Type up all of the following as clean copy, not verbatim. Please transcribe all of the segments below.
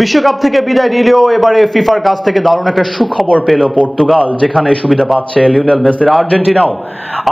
বিশ্বকাপ থেকে বিদায় নিলেও এবারে ফিফার কাছ থেকে দারুণ একটা সুখবর পেল পর্তুগাল, যেখানে সুবিধা পাচ্ছে লিওনেল মেসির আর্জেন্টিনাও।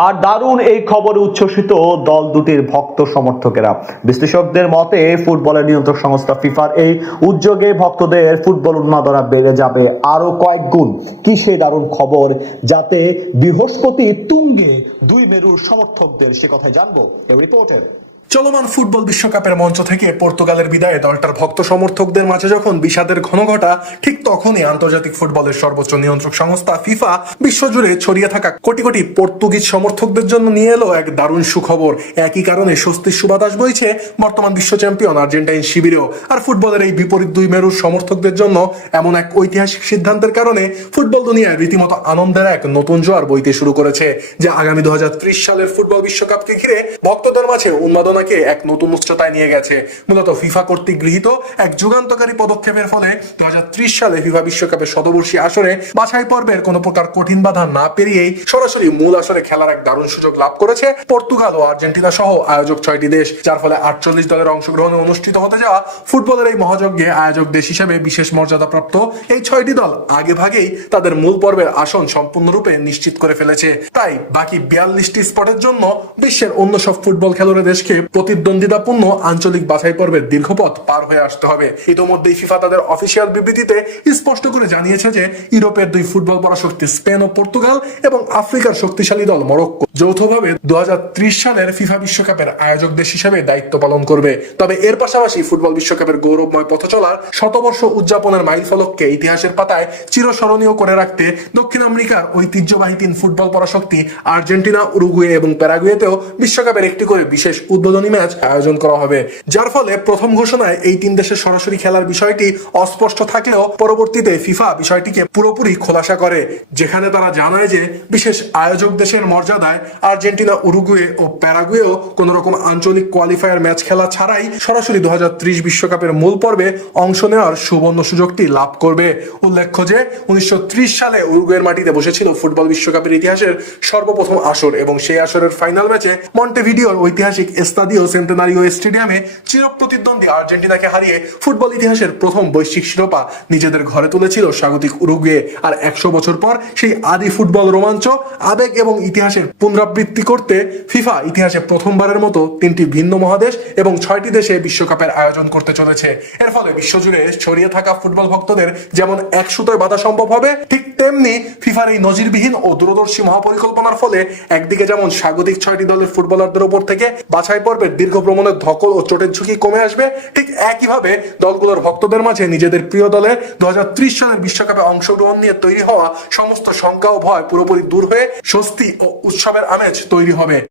আর দারুণ এই খবরে উচ্ছ্বসিত দল দুটির ভক্ত সমর্থকেরা। বিশ্লেষকদের মতে ফুটবলের নিয়ন্ত্রক সংস্থা ফিফার এই উদ্যোগে ভক্তদের ফুটবল উন্মাদনা বেড়ে যাবে আরো কয়েক গুণ। কি সেই দারুণ খবর, যাতে বৃহস্পতি তুঙ্গে দুই মেরুর সমর্থকদের, সে কথাই জানবো এই রিপোর্টের। চলমান ফুটবল বিশ্বকাপের মঞ্চ থেকে পর্তুগালের বিদায়ে দলটার ভক্ত সমর্থকদের মাঝে যখন বিষাদের ঘন ঘটা, ঠিক তখনই আন্তর্জাতিক ফুটবলের সর্বোচ্চ নিয়ন্ত্রক সংস্থা ফিফা বিশ্বজুড়ে ছড়িয়ে থাকা কোটি কোটি পর্তুগিজ সমর্থকদের জন্য নিয়ে এলো এক দারুণ সুখবর। একই কারণে স্বস্তির সুবাতাস বইছে বর্তমান বিশ্ব চ্যাম্পিয়ন আর্জেন্টাইন শিবিরেও। আর ফুটবলের এই বিপরীত দুই মেরুর সমর্থকদের জন্য এমন এক ঐতিহাসিক সিদ্ধান্তের কারণে ফুটবল দুনিয়ায় রীতিমতো আনন্দের এক নতুন জোয়ার বইতে শুরু করেছে, যা আগামী 2030 সালের ফুটবল বিশ্বকাপকে ঘিরে ভক্তদের মাঝে উন্মাদনা এক নতুন উচ্চতায় নিয়ে গেছে। মূলত ফিফা কর্তৃক গৃহীত এক যুগান্তকারী পদক্ষেপের ফলে 2030 সালে ফিফা বিশ্বকাপের শতবর্ষী আসরে বাছাই পর্বের কোনো প্রকার কঠিন বাধা না পেরিয়েই সরাসরি মূল আসরে খেলার এক দারুণ সুযোগ লাভ করেছে পর্তুগাল ও আর্জেন্টিনা সহ আয়োজক 6টি দেশ, যার ফলে 48 দলের অংশগ্রহণে অনুষ্ঠিত হতে যাওয়া ফুটবলের এই মহাযজ্ঞে আয়োজক দেশ হিসেবে বিশেষ মর্যাদাপ্রাপ্ত এই 6টি দল আগে ভাগেই তাদের মূল পর্বের আসন সম্পূর্ণরূপে নিশ্চিত করে ফেলেছে। তাই বাকি 42টি স্পটের জন্য বিশ্বের অন্য সব ফুটবল খেলোয়াড় দেশকে প্রতিদ্বন্দ্বিতাপূর্ণ আঞ্চলিক বাছাই পর্বের দীর্ঘপথ পার হয়ে আসতে হবে। ইতোমধ্যেই ফিফা তাদের অফিসিয়াল বিবৃতিতে স্পষ্ট করে জানিয়েছে যে ইউরোপের দুই ফুটবল পরাশক্তি স্পেন ও পর্তুগাল এবং আফ্রিকার শক্তিশালী দল মরক্কো যৌথভাবে 2030 সালের ফিফা বিশ্বকাপের আয়োজক দেশ হিসেবে দায়িত্ব পালন করবে। তবে এর পাশাপাশি ফুটবল বিশ্বকাপের গৌরবময় পথ চলার শতবর্ষ উদযাপনের মাইলফলককে ইতিহাসের পাতায় চিরস্মরণীয় করে রাখতে দক্ষিণ আমেরিকার ঐতিহ্যবাহী তিন ফুটবল পরাশক্তি আর্জেন্টিনা, উরুগুয়ে এবং প্যারাগুয়েতেও বিশ্বকাপের একটি করে বিশেষ উদ্বোধনী ম্যাচ আয়োজন করা হবে। যার ফলে প্রথম ঘোষণায় এই তিন দেশের সরাসরি খেলার বিষয়টি অস্পষ্ট থাকলেও পরবর্তীতে ফিফা বিষয়টিকে পুরোপুরি খোলাসা করে, যেখানে তারা জানায় যে বিশেষ আয়োজক দেশের মর্যাদায় আর্জেন্টিনা, উরুগুয়ে ও প্যারাগুয়েও কোন রকম আঞ্চলিক কোয়ালিফায়ার ম্যাচ খেলা ছাড়াই সরাসরি 2030 বিশ্বকাপের মূল পর্বে অংশ নেওয়ার সুবর্ণ সুযোগটি লাভ করবে। উল্লেখ্য যে 1930 সালে উরুগুয়ের মাটিতে বসেছিল ফুটবল বিশ্বকাপের ইতিহাসের সর্বপ্রথম আসর, এবং সেই আসরের ফাইনাল ম্যাচে মন্টেভিডিওর ঐতিহাসিক এস্তাদিও সেন্টেনারিও স্টেডিয়ামে চিরপ্রতিদ্বন্দ্বী আর্জেন্টিনাকে হারিয়ে ফুটবল ইতিহাসের প্রথম বৈশ্বিক শিরোপা নিজেদের ঘরে তুলেছিল স্বাগতিক উরুগুয়ে। আর 100 বছর পর সেই আদি ফুটবল রোমাঞ্চ, আবেগ এবং ইতিহাসের পুনরাবৃত্তি করতে ফিফা ইতিহাসে প্রথমবারের মতো 3টি ভিন্ন মহাদেশ এবং 6টি দেশে বিশ্বকাপের আয়োজন করতে চলেছে। এর ফলে বিশ্বজুড়ে ছড়িয়ে থাকা ফুটবল ভক্তদের যেমন এক সুতোয় বাঁধা সম্ভব হবে, ঠিক তেমনি ফিফার এই নজিরবিহীন ও দূরদর্শী মহাপরিকল্পনার ফলে একদিকে যেমন স্বাগতিক 6টি দলের ফুটবলারদের উপর থেকে বাছাই পর্বের দীর্ঘ ভ্রমণের ধকল ও চোটের ঝুঁকি কমে আসবে, ঠিক একইভাবে দলগুলোর ভক্তদের মাঝে নিজেদের প্রিয় দলের 2030 সালের বিশ্বকাপে অংশগ্রহণ নিয়ে তৈরি হওয়া সমস্ত শঙ্কা ও ভয় পুরোপুরি দূর হয়ে স্বস্তি ও উৎসবের আমেজ তৈরি হবে।